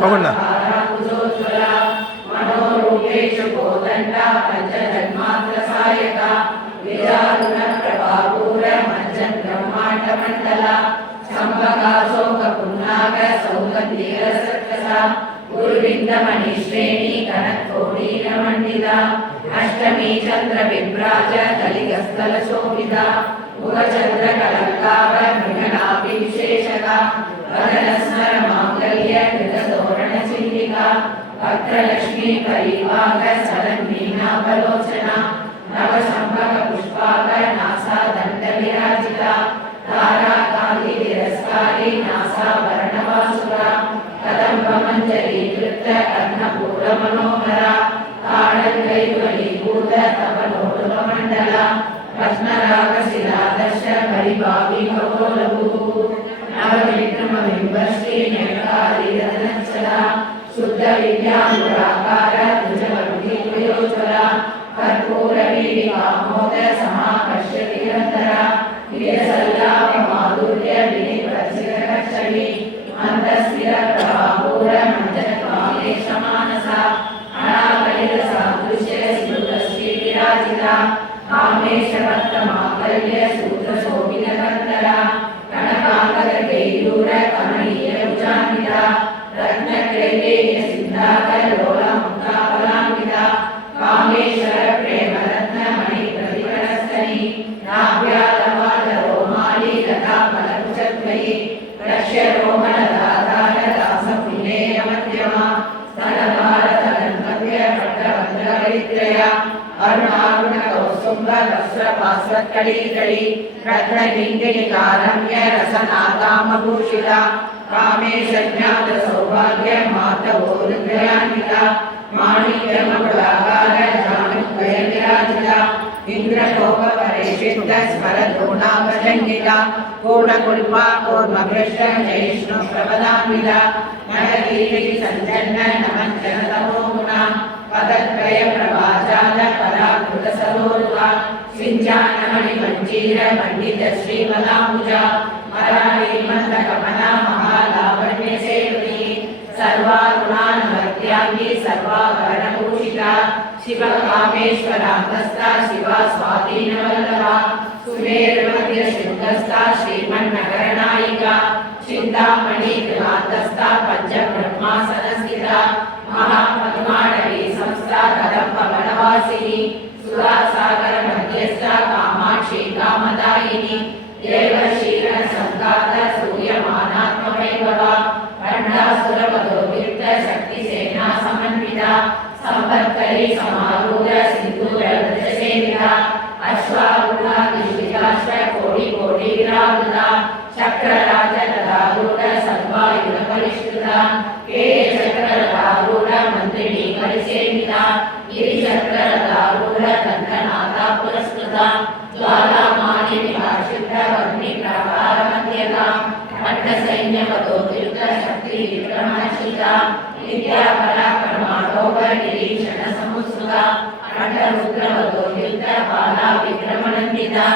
ಹೋಗೋಣ. अष्टमी चंद्र विभ्राज कलिगस्थल शोभिता मुखचंद्र कलंकाव मृगनाभि विशेषका वदनस्मर मांगल्य कृततोरण चिन्तिका भक्तलक्ष्मी परिवाग सलन्मीना बलोचना नवसंभव पुष्पाक नासा दंड विराजिता तारा कांति विरस्कारी नासा वर्णवासुरा कदंब मंजरी कृत कर्णपूर मनोहरा ताड़ंगैर्वलीभूत तपनोर्वमण्डला रत्नरागशिलादर्श परिभावी कपोलभू नवविक्रमबिम्बश्री न्यकारिरत्नचला शुद्ध विद्यानुराकार भुजगरुधिपुयोज्वला कर्पूरवीरिकामोद समाकर्षति निरन्तरा प्रियसल्लाप माधुर्य विनिप्रचिरकक्षणी मन्दस्थिर प्रभापूर मञ्जत्वामेश मानसा कामेशवत्तमाकल्य सूत्रशोभितकर्तरा कनकांगदैयूर कमनीय उजान्विता रत्नत्रैलेय सिद्धाकलोलमुक्ताफलान्विता कामेश्वर प्रेमरत्न मणिप्रतिकरस्तनी नाभ्यालवादरोमाली लता फलकुचत्वयि रक्ष्यरोमणदाधार दासपुण्येयमध्यमा स्तनभारतगणपत्य पट्टवन्द्रवरित्रया अरुणारुणकौसुम्भ वस्त्रपास्वत्कलीकली रत्नकिङ्किणिकारम्य रसनागामभूषिता कामेशज्ञातसौभाग्य मातवोरुद्रयान्विता माणिक्यमकुलाकार जानुद्वयविराजिता इन्द्रकोपपरिषिक्त स्मरद्रोणाभजङ्गिता पूर्णकुल्पा कूर्मभृष्ट जयिष्णुप्रपदान्विता नगरीरिति सञ्जन्न नमञ्जनतमोगुणा पदत्रय प्रभाजाल पराकृत सरोरुहा सिञ्चानमणि मञ्जीर पण्डित श्रीमलाम्बुजा मरारी मन्दकमना महालावण्य सेवनी सर्वारुणान्वर्त्याङ्गी सर्वाभरणभूषिता शिवकामेश्वरान्तस्था शिवा स्वाधीनवल्लभा सुमेरुमध्य शृङ्गस्था श्रीमन्नगरनायिका चिन्तामणि कृतान्तस्था पञ्चब्रह्मासनस्थिता महापद्माडवी संस्था कदम्ब वनवासिनी सुरासागर मध्यस्था कामाक्षी कामदायिनी देवशीलन संघात सूर्यमानात्मवैभवा खण्डासुरवधोभिर्त शक्तिसेना समन्विता संपत्करी समारूढ सिन्धूरवृतसेविता अश्वारूढा दिशिकाश्च कोटि कोटि विराजिता चक्रराज तदारूढ सर्वायुध परिष्कृता चक्ररथारूढ मन्त्रिणी परिसेविता गिरिचक्ररथारूढ दन्तनाथा पुरस्कृता ज्वालामालिनि भाषित अग्निप्रहारमध्यता खड्गसैन्यवधोद्युक्त शक्ति विक्रमणशिता विद्यापराक्रमाटोप निरीक्षण समुत्सुका खड्गरुद्रवधोद्युक्त बाला विक्रमणन्विता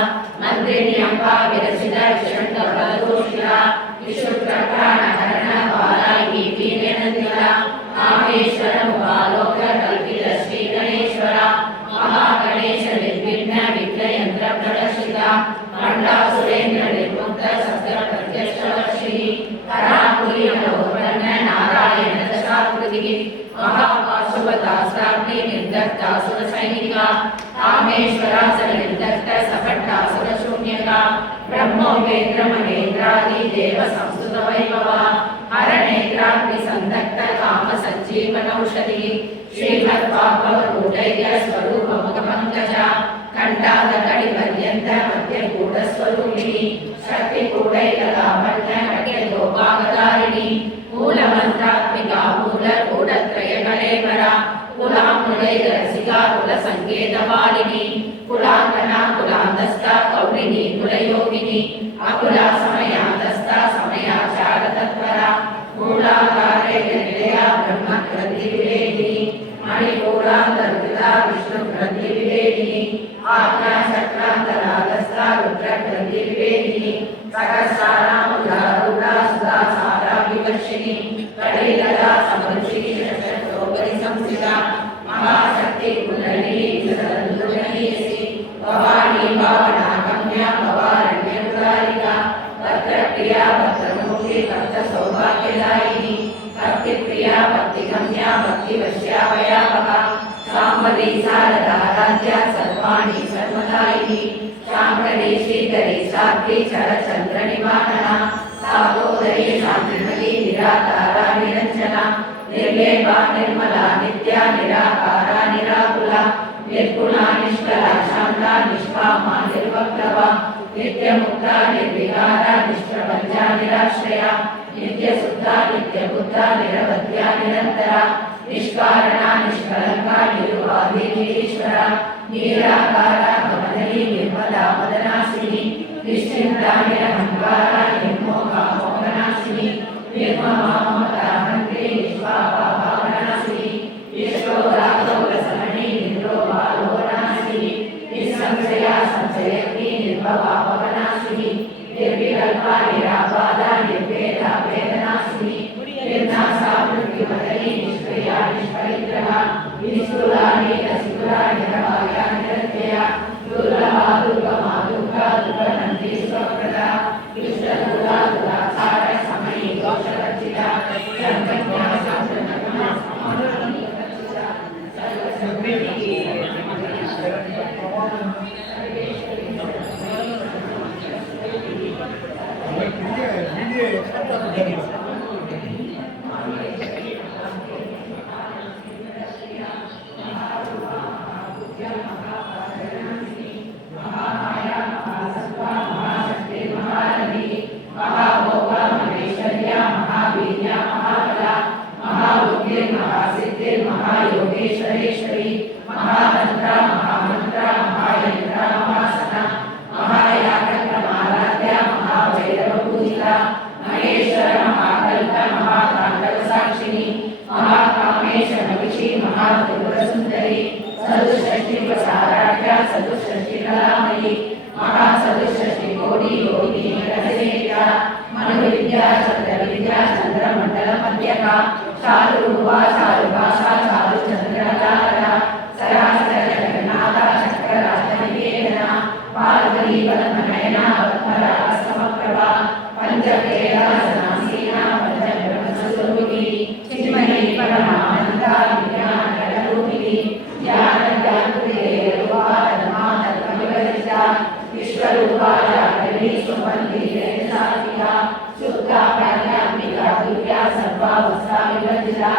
मन्त्रिणी अम्बा विरचित विषण्डफलदूषिता विशुक्रप्राणहरण बाला वीर्यनन्दिता कामेश्वर मुखालोक कल्पित श्रीगणेश्वर महागणेश निर्विघ्न विघ्नयन्त्र प्रदर्शिता खण्डासुरेन्द्र निर्मुक्त शस्त्र प्रत्यक्षवर्षिणी कराकुलीनोत्पन्न नारायण दशाकृतिः महापाशुपतास्त्राग्नि निर्दग्धासुरसैनिका कामेश्वरासुर निर्दग्ध सपट्टासुरशून्यका ब्रह्मोपेन्द्र महेन्द्रादि देव संस्तुत वैभवा हरनेत्राग्नि संदग्ध काम संजीवनौषधिः श्रीमद्भागवतूटैक्य स्वरूप मुखपङ्कजा कंठादकटिपर्यन्त मध्यकूटस्वरूपिणी शक्तिकूटैकलाभट्ट कट्यगोपागधारिणी मूलमन्त्रात्मिका मूलकूटत्रयकलेवरा कुलामुलैरसिका कुलसङ्केतवालिनी कुलाङ्गना कुलान्तस्था कौलिनी कुलयोगिनी अकुला समयान्तस्था समयाचारतत्परा मूलाधारैर्निलया ब्रह्मग्रन्थिविवेकिनी मणिपूरान्तर्गता विष्णुग्रन्थिविवेकिनी आज्ञाचक्रान्तरागस्था रुद्रग्रन्थिविवेकिनी सहस्राणामुदारूढा सुधासारा विवर्षिणी कलिलता समरुषि शतोपरि संस्थिता महाशक्ति कुंडलिनी विसरन्दुरनीयसी भवानी भावनागम्या भवारण्यपुरारिका भद्रप्रिया भद्रमूर्ति भक्तसौभाग्यदायिनी भक्तिप्रिया भक्तिगम्या भक्तिवश्या वयावहा साम्बवी शारदाराध्या सर्वाणि सर्वदायिनी शाङ्करी श्रीकरी साध्वी चरचन्द्रनिवारणा सागोदरी शान्तिमती निराकारा निरञ्जना निर्लेपा निर्मला नित्या निराकारा निराकुला निर्गुणा निष्कला शान्ता निष्कामा निर्वक्लवा नित्यमुक्ता निर्विकारा निष्प्रपञ्चा निराश्रया नित्यशुद्धा नित्यबुद्धा निरवध्या निरन्तरा निष्कारणा निष्कलङ्का निरुपाधि निरीश्वरा निराकारा भवनली निर्मला मदनासिनी निश्चिन्ता निरहङ्कारा निर्मोहा मोहनासिनी निर्ममा ममता हन्त्री निष्पापा भावनासिनी निष्क्रोधागौरसमणी निर्लोभा लोभनासिनी निस्संशया संशयज्ञी निर्भवा भवनासिनी निर्विकल्पा निराबाधा निर्भेदा वेदनासिनी निर्नाशा मृत्युमदनी निष्क्रिया निष्परिग्रहा निष्ठुरा नीलसिकुरा निरवाया निरत्यया दुर्लभा दुर्गमा दुर्गा दुर्गनन्दी स्वप्रदा दुष्टदुरा दुराचार समयी दोषवर्जिता सर्वज्ञा सर्वज्ञा समाननी कच्चिता सर्वसम्मेति महायोगेश्वरेश्वरी महातंत्रा महामंत्रा महायंत्रा महासना महायागक्रमाराध्या महाभैरवपूजिता महेश्वर महाकल्प महातांडव साक्षिणी महाकामेश नविषी महात्रिपुरसुंदरी सदुषष्टि प्रसाराढ्या सदुषष्टि कलामयी महासदुषष्टि कोटि योगिनी रससेविता मनुविद्या चंद्रविद्या चंद्रमंडल मध्यका चारुरूपा चारुभाषा चारुचंद्रकला सरासर जगन्नाथा चक्रराजनिकेतना पार्वती पद्मनयना पद्मरा समप्रभा पंचकेलासनासीना पंचब्रह्मस्वरूपिणी चिन्मयी परमानंदा विज्ञानरूपिणी ज्ञानरूपा धर्मा धर्मविवर्जिता विश्वरूपा जागृती सुमन्त्री सात्विका शुद्धा प्राज्ञात्मिका दुर्गा सर्वावस्था विवर्जिता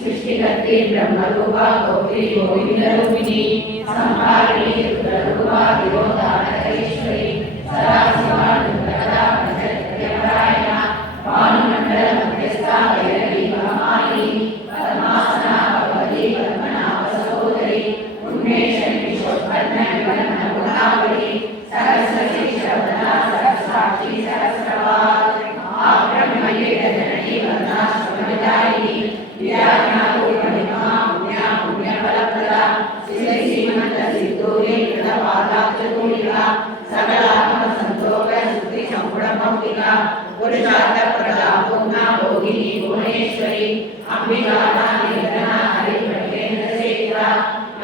सृष्टिकर्त्री ब्रह्मरूपा गौरी गोविंदरूपिणी संहारिणी रुद्ररूपा विरोधानकरीश्वरी सदाशिवा दुर्गदा पंचत्यपरायणा भानुमण्डल मध्यस्था भैरवी महामायी पद्मासना भगवती पद्मनाभ सहोदरी उन्मेषणी विश्वोत्पन्न विवर्ण गुणावली सरस्वती श्रवणा सरस्वाक्षी सहस्रवाद आब्रह्मये जननी वर्णाश्रमविदायिनी विद्याज्ञापूर्णिमा पुण्या पुण्यफलप्रदा श्रीमन्तसिद्धूरी कृतपादाब्जतुलिका सकलात्मसन्तोष श्रुतिसम्पूर्णभौतिका पुरुषार्थप्रदा पूर्णा भोगिनी भुवनेश्वरी अंबिका निरंजना हरिप्रणेन्द्रशेखरा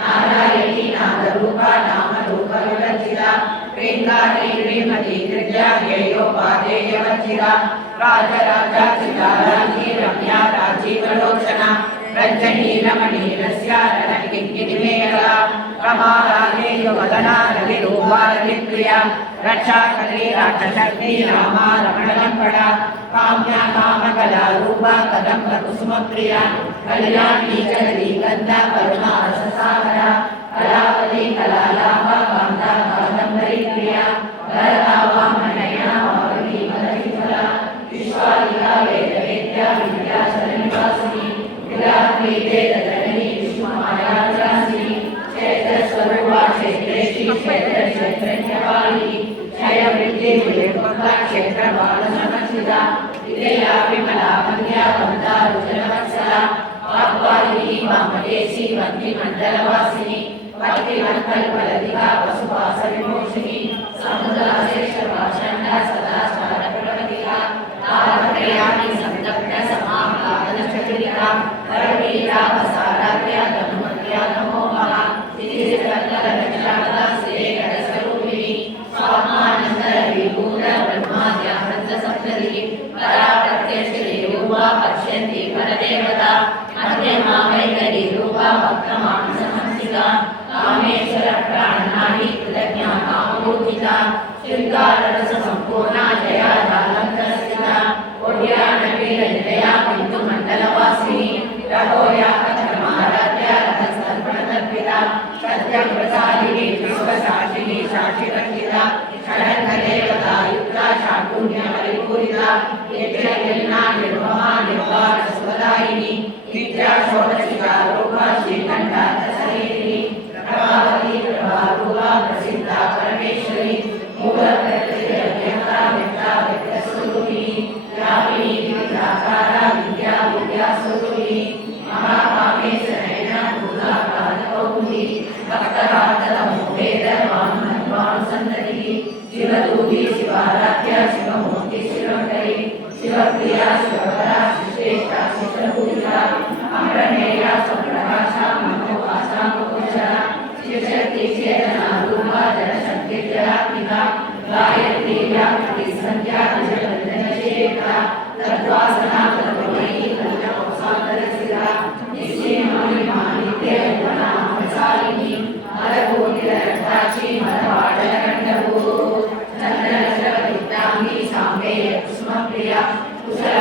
नारायणी नादरूपा नामरूपा विवर्जिता प्रेङ्गाणी श्रीमती गिरिजा ध्येयोपादेयवर्जिता राजराजार्चिता राज्ञी रम्या राजीवलोचना रञ्जनी रमणी रस्या रणकिङ्किणिमेखला रमाराधेयवदना रविरूपा रविप्रिया रक्षाकरी राक्षशक्ति रामा रमणलम्बडा काम्या कामकला रूपा कदम्ब कुसुमप्रिया कल्याणी चलती गन्धा करुणा रससागरा कलावती कलालाभा कान्ता कादम्बरी प्रिया वरदा वामनयना वामनी मदनिफला विश्वादिका वेदवेद्या विद्याचलनिवासिनी विराट्री वेदजननी विष्णुमायात्रासिनी क्षेत्रस्वरूपा क्षेत्रेशी क्षेत्रक्षेत्रज्ञपालिनी क्षयवृद्धि विलेपका क्षेत्रबालसमर्चिता विदेया विमला वन्द्या वन्दा रुचनवत्सला वाग्वादिनी वामदेशी वन्दिमण्डलवासिनी भक्तिवत्कल्पलतिका वसुवासविमोक्षिणी समुद्राशेषभाषण्डा सदाचारप्रवतिका तारत्रयाणि संदग्ध समाप्ता ಶ್ರೀರಾಮಸಾರಾಧ್ಯ ಧನುಮತ್ಯ ನಮೋ ನಮಃ ಶ್ರೀಸಕಲ ರಕ್ಷಾದ ಶ್ರೀಕರಸ್ವರೂಪಿಣಿ ಸ್ವಾತ್ಮಾನಂದ ವಿಭೂತ ಬ್ರಹ್ಮಾದ್ಯ ಹೃದ ಸಪ್ತದಿ ಪರಾ ಪ್ರತ್ಯಕ್ಷ ರೂಪ ಪಶ್ಯಂತಿ ಪರದೇವತಾ ಮಧ್ಯಮಾ ವೈಖರಿ ರೂಪ ಭಕ್ತ ಮಾನಸ ಸಂಸ್ಥಿತ ಕಾಮೇಶ್ವರ ಪ್ರಾಣನಾಡಿ ಕೃತಜ್ಞ ಕಾಮೂರ್ಜಿತ ಶೃಂಗಾರ ರಸ ಸಂಪೂರ್ಣ ಜಯ ಜಾಲಂಕರಿಸಿದ ಒಡ್ಯಾಣ ವೀರ ಜಯ ಬಿಂದು ಮಂಡಲವಾಸಿನಿ ರಘೋಯ ಕಥಮಾರಾಧ್ಯ ರಥಸ್ತರ್ಪಣದರ್ಪಿತ ಸತ್ಯ ಪ್ರಸಾದಿನಿ ವಿಶ್ವಸಾಕ್ಷಿನಿ ಸಾಕ್ಷಿರಂಗಿತ ಷಡಂಗದೇವತಾ ಯುಕ್ತ ಶಾಕುಣ್ಯ ಪರಿಪೂರಿತ ಯಜ್ಞ ನಿರ್ಮಮ ನಿರ್ವಾಣ ಸ್ವದಾಯಿನಿ ನಿತ್ಯ ಷೋಡಶಿಕ ರೂಪ ಶ್ರೀಕಂಠ ದಶರೀರಿಣಿ ಪ್ರಭಾವತಿ ಪ್ರಭಾರೂಪ ಪ್ರಸಿದ್ಧ ಪರಮೇಶ್ವರಿ ಮೂಲ ಪ್ರಕೃತಿಯ ವ್ಯಕ್ತ ಸ್ವರೂಪಿಣಿ ವ್ಯಾಪಿನಿ ವಿವಿಧಾಕಾರ ವಿದ್ಯಾ ವಿದ್ಯಾ ಸ್ವರೂಪಿಣಿ ಮಹಾಕಾಮೇಶ್ವರನ ಭೂತಾಕಾರದ ಕೌಮುದಿ ಭಕ್ತರಾಧದ ವೇದ ಸಂತತಿ ಶಿವದೂತಿ ಶಿವಾರಾಧ್ಯ ಶಿವಮೂರ್ತಿ ಶಿವಂಕರಿ ಶಿವಪ್ರಿಯ ಶಿವವರ ಶ್ರೇಷ್ಠ ಶಿಷ್ಟಪೂಜಿತ ಅಮರನೇಯ ಸ್ವಪ್ರಕಾಶ ಮನೋವಾಸ ಮೋಚರ ಶಿವಶಕ್ತಿ ಚೇತನ ರೂಪ ಜಲಶಕ್ತಿ ಜಲಾತ್ಮಿಕ ಗಾಯತ್ರಿ ವ್ಯಾಪ್ತಿ ಸಂಧ್ಯಾ ನಿಜಬಂಧನ ಶೇಖ ತದ್ವಾಸನಾ ತತ್ವಮಯಿ ತಜ್ಞೋಸಾದರಸಿದ ನಿಶ್ಚಯಮಾನಿಮಾ ನಿತ್ಯ ಗುಣ ಸಾಲಿನಿ ಮರಗೋಟಿರ ರಕ್ತಾಕ್ಷಿ ಮರವಾಡಲ ಕಂಡವು ಚಂದ್ರನ ಶ್ರವದಿತ್ತಾಂಗಿ ಸಾಂಬೆಯ ಕುಸುಮಪ್ರಿಯ ಕುಶಲ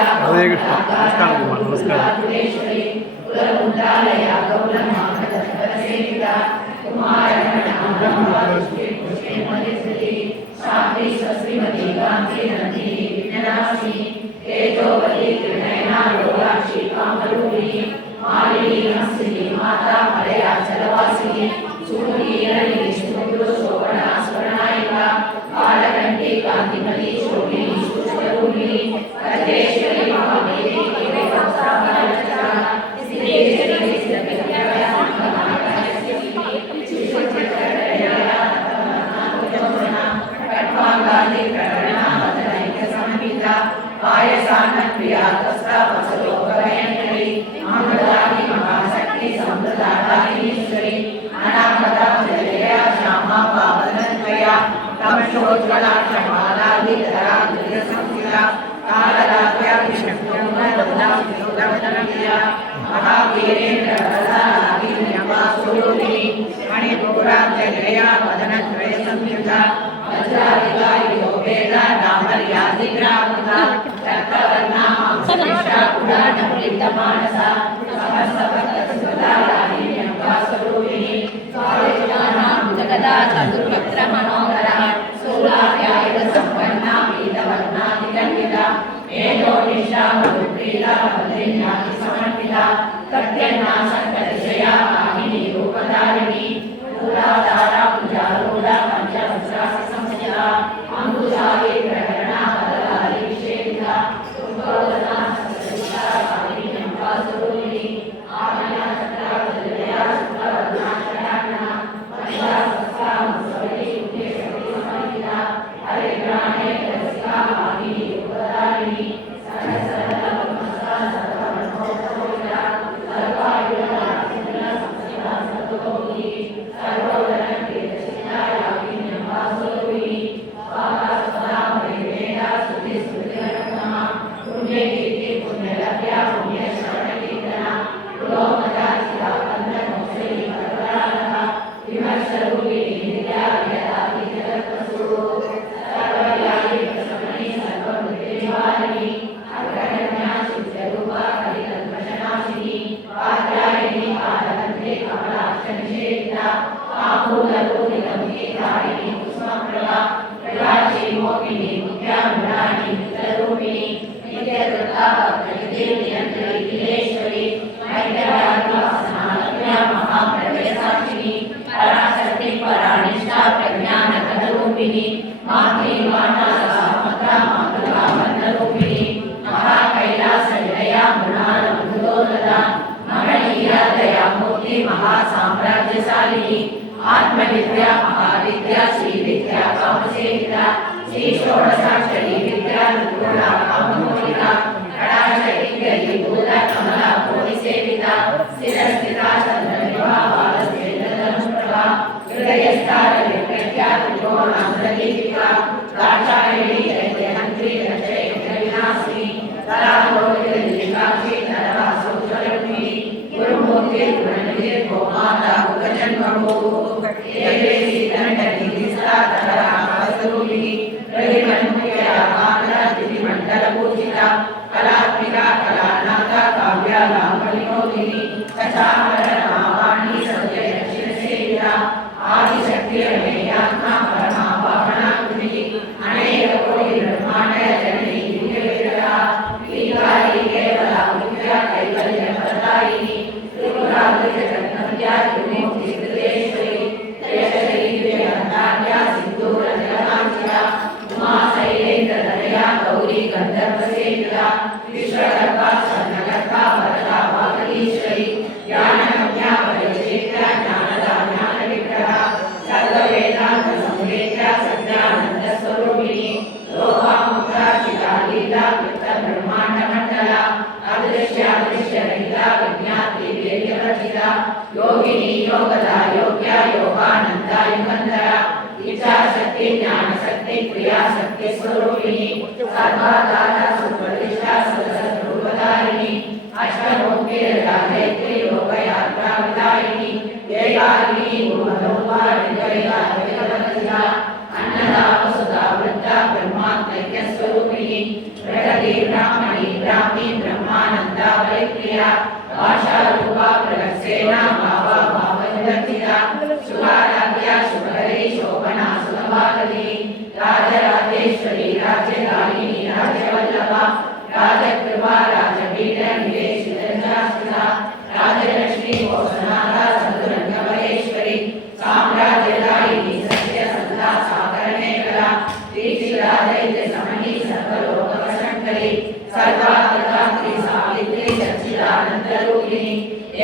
ಕುಶಲೇಶ್ವರಿ ಕುಲಗುಂಡಾಲಯ ಗೌರಮ್ಮ ಸೇವಿತ ಕುಮಾರಮಣ ಶಾಂತಿ ಶ್ರೀಮತಿ ಗಾಂಧಿ ನಂದಿನಿ ವಿಜ್ಞಾನಾಶಿ ತೇಜೋವತಿ ತ್ರಿನಯನ ಲೋಲಾಕ್ಷಿ ಕಾಮರೂಪಿಣಿ ಮಾಲಿನಿ ಹಂಸಿನಿ ಮಾತಾ ಮಲಯ ಚಲವಾಸಿನಿ ಸೂರಿ ಎರಳಿ ಶುಭ್ರು ಶೋಭಣ ಸ್ವರ್ಣಾಯಿಕ ಕಾಲಕಂಠಿ ಕಾಂತಿಮತಿ ಶೋಭಿನಿ ಶುಷ್ಕರೂಪಿಣಿ ಕಜೇಶ್ವರಿ ಮಹಾದೇವಿ ಪಾಯಸಾನ ಪ್ರಿಯ ತಸ್ತಾಪಸಲೋಕಭಯಂಕರಿ ಆಮದಾದಿ ಮಹಾಶಕ್ತಿ ಸಮೃದ್ಧಾದಾಯಿನೀಶ್ವರಿ ಅನಾಮದ ಜಯ ಶ್ಯಾಮ ಪಾವನತ್ವಯ ತಮಶೋಜ್ವಲ ಕ್ಷಮಾಲಾದಿ ಧರಾ ದುರ್ಯ ಸಂಸ್ಥಿತ ಕಾಲರಾತ್ಯ ವಿಷ್ಣುರ್ಣದವನವಿಯ ಮಹಾವೀರೇಂದ್ರ ಪ್ರಧಾನಾದಿ ನ್ಯವಾಸುರೂಪಿಣಿ ಮಣಿಪುರಾಂತ ಜಯ ವದನತ್ರಯ ಸಂಯುತ ವಜ್ರಾಧಿಕಾರಿ ಯೋಗೇನ ನಾಮರ್ಯಾದಿ ಗ್ರಾಮದ ರಕ್ತವರ್ಣ ಮಾಂಸನಿಷ್ಠ ಪುರಾಣ ಪ್ರೀತ ಮಾನಸ ಸಮಸ್ತ ಭಕ್ತ ಸುಧಾರಾಣಿ ನ್ಯವಾಸುರೂಪಿಣಿ ಜಗದಾ ಚತುರ್ವಕ್ರ ಮನೋಹರ ಸೂಲಾಧ್ಯಾಯ ಸಂಪನ್ನ ಪೀತವರ್ಣಾದಿಖಂಡಿತ ಮೇಧೋನಿಷ್ಠ ಮಧುಪ್ರೀತ ಮಧುಜ್ಞಾತಿ ಸಮರ್ಪಿತ ಸತ್ಯನ್ನ ಸಂಕತಿಶಯ ವಾಹಿನಿ ರೂಪಧಾರಿಣಿ ಮೂಲಾಧಾರ ಪೂಜಾರೂಢ ಪಂಚವಸ್ತ್ರಾಸಿ ಸಂಸ್ಥಿತ ಅಂಬುಜಾಲಿ ಪ್ರಕರಣ ಬದಲಾದಿ ವಿಷೇದಿತ ಉದ್ಭವನ ಸತ್ಯವಿತ ವಾಹಿನಿ ನ್ಯವಾಸುರೂಪಿಣಿ ಆಮಯ ಚಕ್ರವರ್ಜಯ ಶುಕ್ಲವರ್ಣಾಷಡಾಕ್ಷಣ ಮಹಿಳಾ ಸಸ್ತಾ ಮುಸವಳಿ ಶುದ್ಧಿ ಶಕ್ತಿ ಸಮರ್ಪಿತ ಹರಿಗ್ರಾಣೆ ರಸಿಕಾ ವಾಹಿನಿ ರೂಪಧಾರಿಣಿ ಸಹಸ್ರದ ಬ್ರಹ್ಮಸ್ಥ ಸರ್ವಮನೋಪೋಹಿತ ಸರ್ವಾಯುಧ ಸಿದ್ಧ ಸಂಸ್ಥಿತ ಸತ್ವಕೌಮುದಿ ಸರ್ವೋದರ ಕೀರ್ತಿಸಿದ ಯಾಗಿ ನ್ಯವಾಸುರೂಪಿಣಿ ಸ್ವಾಹ ಸ್ವದಾ ಪರಿವೇದ ಸ್ತುತಿ ಸ್ಮೃತಿರತ್ನಮ ಪುಣ್ಯ ಕೀರ್ತಿ ಪುಣ್ಯಲಭ್ಯ ಪುಣ್ಯ ಶ್ರವಣ ಕೀರ್ತನ ಪುರೋಮದಾಸಿತ ಕಂದ ಮೋಕ್ಷಿ ಪರಪರಾನಃ ವಿಮರ್ಶರೂಪಿಣಿ ನಿತ್ಯ ವೇದಾದಿ ಜಗತ್ವಸು ಸರ್ವವ್ಯಾಪಿ ಪ್ರಸಮನಿ ಸರ್ವಮೃತ್ಯುನಿವಾರಿಣಿ ಅಗ್ರಗಣ್ಯ ಶುದ್ಧರೂಪ ಕಲಿಕಲ್ಮಷನಾಶಿನಿ ಕಾತ್ಯಾಯಿನಿ ಕಾಲಕಂಠೆ ಕಮಲಾಕ್ಷ ನಿಷೇಧಿತ ಆಮೂಲರೂಪಿ ಗಂಭೀರಾಯಿನಿ ಕುಸುಮಪ್ರಭಾ ಪ್ರಭಾಚಿ ಮೋಹಿನಿ ಮುಖ್ಯಾಮೃಣಾನಿ ಮಿತ್ರರೂಪಿಣಿ ನಿತ್ಯಕೃತಾ ಭಕ್ತನಿಧಿ ನಿಯಂತ್ರಿ ಅಖಿಲೇಶ್ವರಿ ಐಕ್ಯವಾದಿವಾಸನಾಲಭ್ಯ ಮಹಾಪ್ರಳಯ ಸಾಕ್ಷಿನಿ ಪರಾಶಕ್ತಿ ಪರಾನಿಷ್ಠ ಪ್ರಜ್ಞಾನ ಕನರೂಪಿಣಿ ಮಾತೃ ಮಾನಸ ಮಾತ್ರ ಮಾತೃಕಾ ವರ್ಣರೂಪಿಣಿ ಮಹಾಕೈಲಾಸ ನಿಲಯ ಮೃಣಾಲ ಮೃದೋದದ ಮಹನೀಯ ದಯಾಮೂರ್ತಿ ಮಹಾಸಾಮ್ರಾಜ್ಯಶಾಲಿನಿ ಆತ್ಮವಿದ್ಯಾ ಮಹಾವಿದ್ಯಾ ಶ್ರೀವಿದ್ಯಾ ಕಾಮಸೇವಿತ ಶ್ರೀ ಷೋಡಶಾಕ್ಷರಿ ವಿದ್ಯಾ ನಿರ್ಗುಣ ಕಾಮಮೂಲಿಕ ಕಡಾಶೈಕ್ಯರಿ ಭೂತ ಕಮಲ ಕೋಟಿ ಸೇವಿತ शिरस्थिता चन्द्रनिभा बालस्तेजधनुष्प्रभा हृदयस्था त्रिकोणाग्रदीपिका दाक्षायणी दैत्यहन्त्री दक्षयज्ञविनाशिनी तरालोकितलिकाक्षी नरवासोज्ज्वलरुक्मिणी गुरुमूर्ति गुणनिधि गोमाता गुगजन्मभो एवेसी दण्डनिधिस्था तरामावसरूपिणी रविमन्मुख्या आनरतिमण्डलपूजिता कलात्मिका कलानाथा काव्यालापनिमोदिनी कथामरमावाणी सत्यदक्षिणसेविता आदिशक्तिरमेयात्मा परमावाहनाकृतिः अनेककोटि ब्रह्माण्ड जननी दिव्यविग्रहा लीलारी केवला विद्या कैवल्यप्रदायिनी त्रिपुराद्रिजगन्नव्या त्रिमूर्तिकृतेश्वरी त्रयशरी दिव्यगन्धाढ्या सिन्दूरजलकाञ्चिता उमा शैलेन्द्रधरया गौरी गन्धर्वसेविता विश्वगर्भा स्वर्णगर्भा वरदा वागीश्वरी ज्ञानगम्या परिचेत्या ज्ञानदा ज्ञानविग्रहा सर्ववेदान्त संवेद्या सच्चिदानन्दस्वरूपिणी लोकामुद्रा चिदालीला कृतब्रह्माण्डमण्डला अदृश्यादृश्यरहिता विज्ञाति वेद्यरचिता योगिनी योगदा योग्या योगानन्दा युगन्धरा इच्छाशक्ति ज्ञानशक्ति क्रियाशक्ति स्वरूपिणी सर्वाधारा सुप्रतिष्ठा सदसद्रूपधारिणी अष्टमोक्तिर्गायत्री लोकयात्रा विदायिनी वेदागिनी गुरुरूपा विजया अन्नदा वसुधा वृद्धा ब्रह्मात्मैक्यस्वरूपिणी प्रगति ब्राह्मणी ब्राह्मी ब्रह्मानन्दा वैप्रिया भाषारूपा प्रगत्सेना भावा भावनिवर्तिता सुखाराध्या शुभकरी शोभना सुलभाकरी राजराजेश्वरी राज्यदायिनी राज्यवल्लभा राजकृपा राजपीठ निवेशिता राजलक्ष्मी कोसनादा सद्गुणगमलेश्वरी साम्राज्यदायिनी सत्यसन्धा सागरमेखला दीक्षितादैत्य समनी सर्वलोकवशङ्करी सर्वात्मदात्री सावित्री सच्चिदानन्दरूपिणी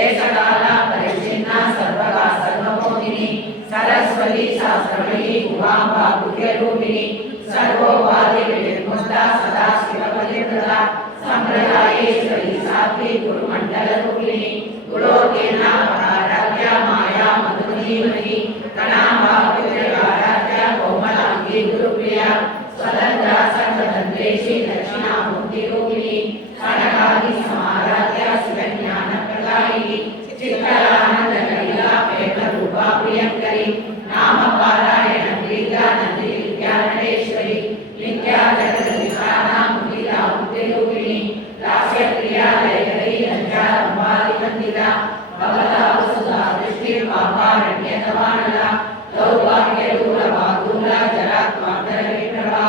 एककाला परिच्छिन्ना सर्वगा सर्वमोहिनी सरस्वती शास्त्रमयी उमाम्बा गुह्यरूपिणी सर्वोपाधि विनिर्मुक्ता सदा शिवपतिव्रता संप्रदायेश्वरी साध्वी गुरुमण्डलरूपिणी गुणोत्तीर्णा महाराज्ञा माया मधुमतीमती कणाम्बा पुत्रकाराज्ञा कोमलांगी गुरुप्रिया स्वतन्त्रा सर्वतन्त्रेषि दक्षिणामूर्तिरूपिणी कनकादि समाराध्या शिवज्ञानप्रदायिनी चित्तलानन्दकलिला प्रेमरूपा प्रियङ्करी नामपारायण क्रीडा नन्दी विद्यानटेश्वरी विद्या जगद्विशाला मुदिता मुक्तिरूपिणी लास्यप्रिया लयकरी लज्जारम्भादिवन्दिता भवता वसुधा दृष्टिर्पापारण्यतवानला दौर्भाग्यदूरवादूला जरात्मान्तरविप्रभा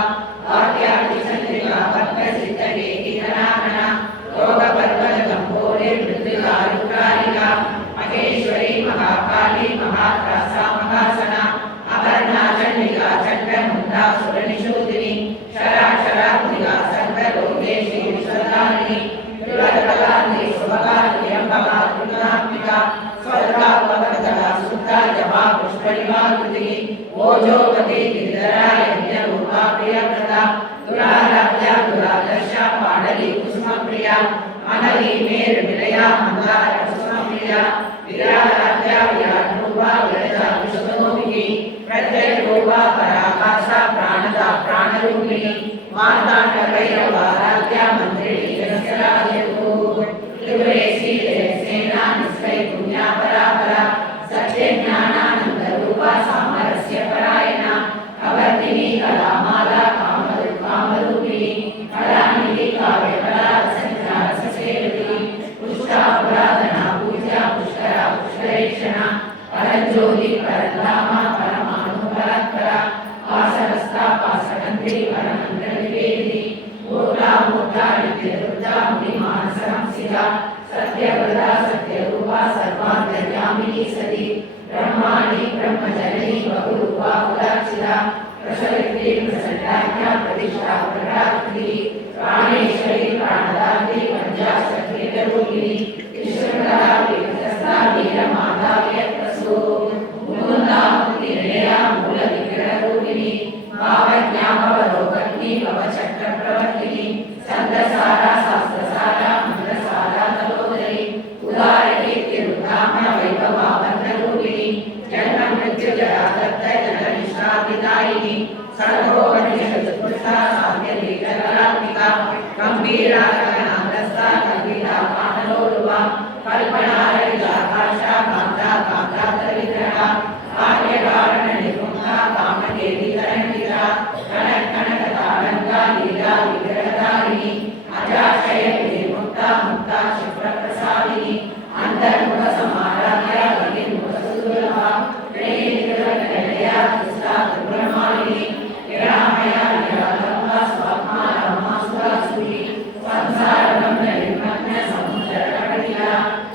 वाक्यादिचन्द्रिका भक्तसिद्धकेकितनामना योगपर्वतकम्पोलिर्मृत्युकारुकारिका महेश्वरी महाकाली महात्रासा महासना अपर्णा चण्डिका चण्डमुद्रा सुरनिषूदिनी शराशरात्मिका सर्वलोकेशी विश्वधारिणी त्रिवरकलान्त्री शुभकार्यम्बका त्रिगुणात्मिका स्वर्गापवर्तका सुता जपा पुष्पनिवाकृतिः ओजोपति गिरिधरा यज्ञरूपा प्रियप्रदा दुराराध्या दुरादर्शा पाडली कुसुमप्रिया मनली मेरुनिलया मन्दार कुसुमप्रिया विराराध्या विराट्रूपा विरजा विश्वतोमुखी प्रत्ययरूपा पराकाशा प्राणदा प्राणरूपिणी मार्ताण्डभैरवाराध्या मन्त्रिणी जगत्सराजयतु त्रिपुरेशी जयसेना निष्ठै पुण्या परापरा सत्यज्ञानानन्दरूपा सामरस्य परायणा अवर्तिनी कलामाला कामरूपिणी कलानिधि काव्यकला रसनिधा रससेविनी पुष्टा पुरातना पूज्या पुष्करा पुष्करेक्षणा परज्योति परधामा परमाणु परात्परा पाशहस्ता पाशहन्त्री परमन्त्रनिवेदिनी मूर्धा मूर्धा नित्यदुर्गा मुनिमानसंसिता सत्यव्रता सत्यरूपा सर्वान्तर्यामिनी सती ब्रह्माणि ब्रह्मजननी बहुरूपा कुलार्चिता प्रसवित्री प्रसन्नाख्या प्रतिष्ठा प्रकारिणी प्राणेश्वरी प्राणदात्री पंचाशक्तिरूपिणी विश्वकला विकसता वीरमाता व्यक्तसु मुकुन्दा मुक्तिनिलया मूलविग्रहरूपिणी भावज्ञा भवलोकग्नि भवचक्रप्रवर्तिनी छन्दसारा शास्त्रसारा मन्त्रसारा तपोधरी उदारणी शिप्रप्रसादिनी अंतर्मुख समाराध्य बहिर्मुख सुदुर्लभा प्रेयनिकटकलया कृष्णा ब्रह्माणिनी निरामया निरालंबा स्वात्मा ब्रह्मा सुरासुरी संसारबंध निर्मग्न समुद्रकटिला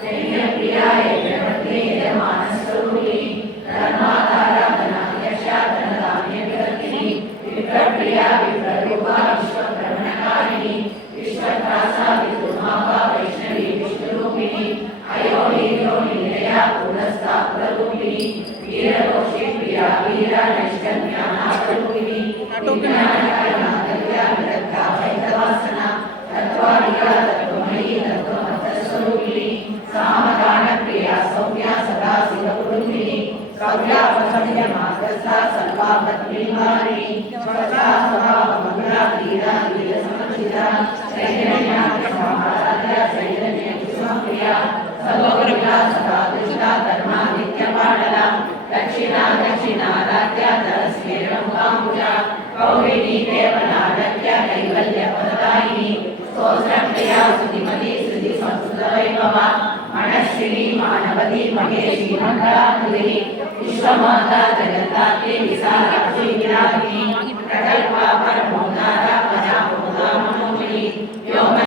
प्रिया यज्ञपत्नी यजमानस्वरूपिणी धर्माधारा धनाध्यक्षा धनधान्य विरतिनी विप्रप्रिया विप्ररूपा विश्वभ्रमणकारिणी विश्वत्रासा विदुर्मापा वैष्णवी विष्णुरूपिणी अयोनि योनि निलया पूर्णस्था प्ररूपिणी वीररोषि प्रिया वीरा नैष्कर्म्यानारूपिणी विज्ञानकर्णादव्या विदग्धा वैतवासना तत्त्वादिका तत्त्वमयी तत्त्वमर्थस्वरूपिणी सामगान प्रिया सौम्या सदा शिवकुटुम्बिनी सौम्या वसंय मार्गस्था सर्वापत्नीवारिणी स्वच्छा स्वभावमंगला धीरा धीरसमचिता चैतन्या कृष्णाराध्या चैतन्य कृष्णप्रिया सर्वोपरिता सदा दुष्टा धर्मा नित्यपाटला दक्षिणा दक्षिणाराध्या धरस्मेरमुखाम्बुजा कौलिनी देवनारध्या कैवल्यपददायिनी स्तोत्रप्रिया सुधिमती श्रुति संस्कृतवैभवा मनश्विनी मानवती महेशी मंगलाकुलिनी विश्वमाता जगन्नाथी विशालाक्षी विरागिनी प्रकल्पा परमोदारा